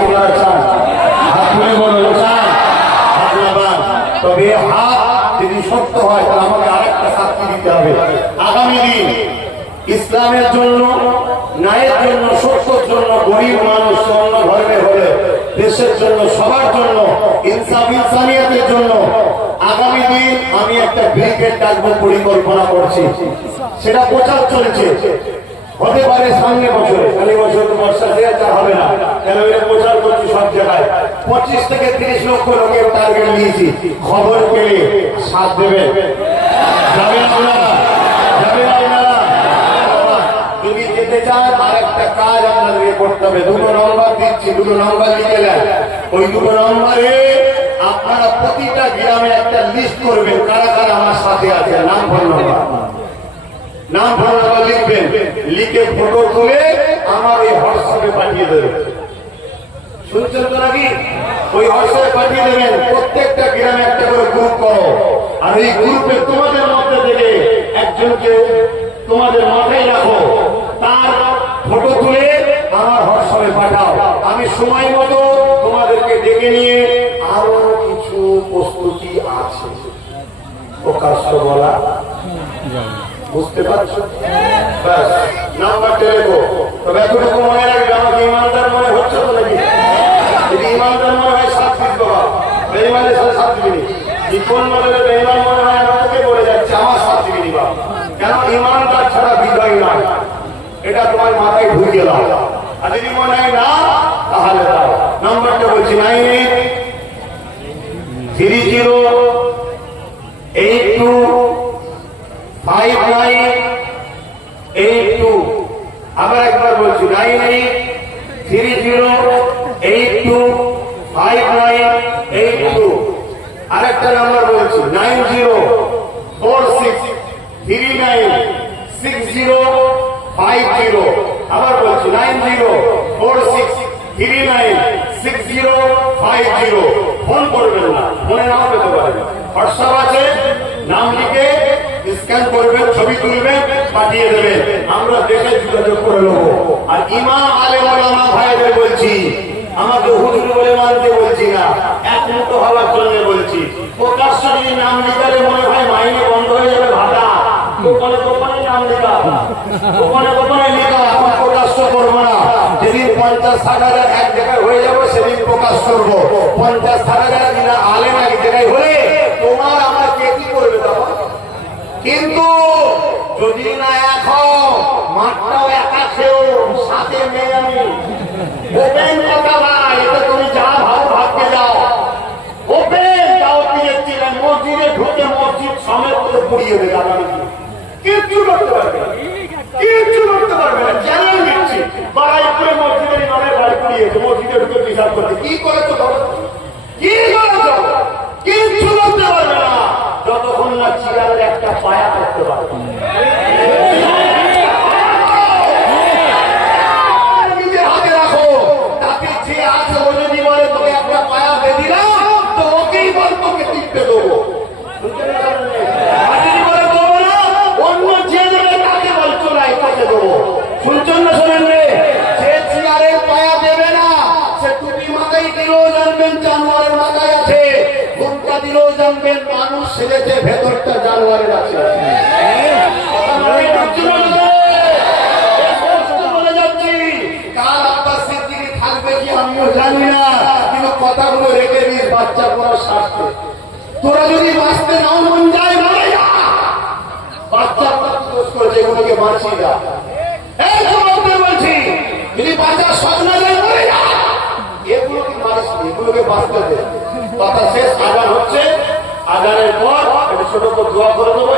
আপনারা চান? হাত তুলে বলুন চান। তবে হাত যদি সত্য হয় তাহলে আমাকে আরেকটা সাক্ষী দিতে হবে। আগামী দিন ইসলামের জন্য, ন্যায়ের জন্য, সত্যের জন্য, গরিব মানুষ অন্য ধর্মের হলে দেশের জন্য, সবার জন্য, ইনসাফ ইনসানিয়াতের জন্য আগামী দিন আমি একটা ব্রিগেড ডাকবো পরিকল্পনা করছি। সেটা প্রচার চলছে, হতে পারে সামনে বছরে, খালি বছর তো বর্ষা দিয়ে হবে না, কেন এটা প্রচার করছি সব জায়গায়। 25 থেকে 30 লক্ষ লোকের টার্গেট নিয়েছি। খবর পেলে সাথ দেবে, যাবেন আপনারা? যাবেন আপনারা? যদি যেতে চান আর একটা কাজ আপনাদের করতে হবে। 2 নম্বর দিচ্ছি, 2 নম্বর লিখে নেন। ওই 2 নম্বরে আপনারা প্রতিটা গ্রামে একটা লিস্ট করবেন কারা কারা আমার সাথে আছে, নাম ফোন নম্বর লিখবেন। লিখে ফটো তুলে আমার এই হোয়াটসঅ্যাপে পাঠিয়ে দেবেন। শুনছেন তো নাকি? ওই হোয়াটসঅ্যাপে পাঠিয়ে দেবেন। প্রত্যেকটা গ্রামে একটা করে গ্রুপ করো, আর এই গ্রুপে তোমাদের মধ্যে থেকে একজনকে তোমাদের মাথায় রাখো, তার ফটো তুলে আমার হোয়াটসঅ্যাপে পাঠাও। আমি সময় মতো তোমাদেরকে ডেকে নিয়ে আরো কিছু প্রস্তুতি আছে, প্রকাশ্য বলা, বুঝতে পারছো? ব্যাস, নাম্বারটা লেখো। তবে এতটুকু মনে রাখবে, আমাকে ইমানদার মনে হচ্ছে তো নাকি? যদি ইমানদার মনে হয় 7 দিন বাবা, বেঈমানের সাথে 7 দিবি। কোন মডেলের বেঈমান মনে হয় আমাকে বলে যাচ্ছে, আমার 7 দিবি বাবা। কেন? ইমানদার ছাড়া বিদায় নাই, এটা তোমার মাথায় ঢুকিয়ে দাও। আর যদি মনে হয় না, তাহলে দাও। নাম্বারটা বলছি 9830825982। আবার একবার বলছি 9830825982। আরেকটা নাম্বার বলছি 9046396050। আবার বলছি 9046396050। ফোন করবেন না, ফোনে নাও পেতে পারেন। হোয়াটসঅ্যাপ আছে, নাম লিখে স্ক্যান করবেন, ছবি তুলবেন, পাঠিয়ে দেবেন। আমরা দেখে যোগাযোগ করে নেবো। আর ইমাম আলেম ওলামা ভাইদের বলছি, আমাকে হুজুর বলে মানতে বলছি না, একমত হওয়ার জন্য বলছি। প্রকাশ্য যদি নাম লিখালে মনে হয় মাইনে বন্ধ হয়ে যাবে, ভাতা গোপনে গোপনে নাম লেখা, গোপনে গোপনে লেখা। এখন প্রকাশ্য করবো না। যেদিন 50-60 এক জায়গায় হয়ে যাবো সেদিন প্রকাশ করবো। 50-60 আলেম এক জায়গায় হলে তোমার আমার কে কি করবে তখন? কিন্তু যদি না এখন মাঠটাও একা খেয়েও সাথে মেয়ে আমি ওপেন কথা ভাই, এটা তুমি যা ভালো ভাবতে যাও। ওপেন যাও, দিয়েছিলেন মসজিদে ঢুকে মসজিদ সমেত করে পুড়িয়ে দেবে। আগামী কিচ্ছু করতে পারবে না, কিচ্ছু করতে পারবে না। চ্যালেঞ্জ দিচ্ছি, বাড়াই করে মসজিদের ইমামের বাড়ি পুড়িয়েছে, মসজিদে ঢুকে হিসাব করতে। কি করেছো? কি করেছো? কিচ্ছু করতে পারবে না যতক্ষণ না চিরালের একটা পায়া করতে পারবে। নিজের হাতে রাখো, তাকে যে আছে ও যদি বলে তোকে একটা পায়া বেঁধে দাও, তো ওকেই বল তোকে টিপতে দেবো। যদি বলে দেবো না, অন্য যে দেবে তাকে বলছো না, তাকে দেবো। শুনছেন না? শোনেন রে, যে চিয়ারের পায়া দেবে না সে টুপি মাথায় দিলেও জানবেন জানোয়ারের মাথায় আছে, ঘুমটা দিলেও জানবেন মানুষ সেজেছে, ভেতরটা জানোয়ারের আছে। বলে যাচ্ছি, কাল আব্বাস সিদ্দিকী থাকবে কি আমিও জানি না, কিন্তু কথাগুলো রেখে দিস বাচ্চা পড়ার স্বার্থে। তোরা যদি বাঁচতে নাও মন যায় মারা যা, বাচ্চা দোষ করে যেগুলোকে বাঁচিয়ে যা। এই তোমাদের বলছি, যদি বাচ্চা স্বপ্ন যায় মরে যা, এগুলোকে মানুষ এগুলোকে বাঁচতে দে। কথা শেষ। আজান হচ্ছে, আজানের পর ছোট দোয়া করে দেবো।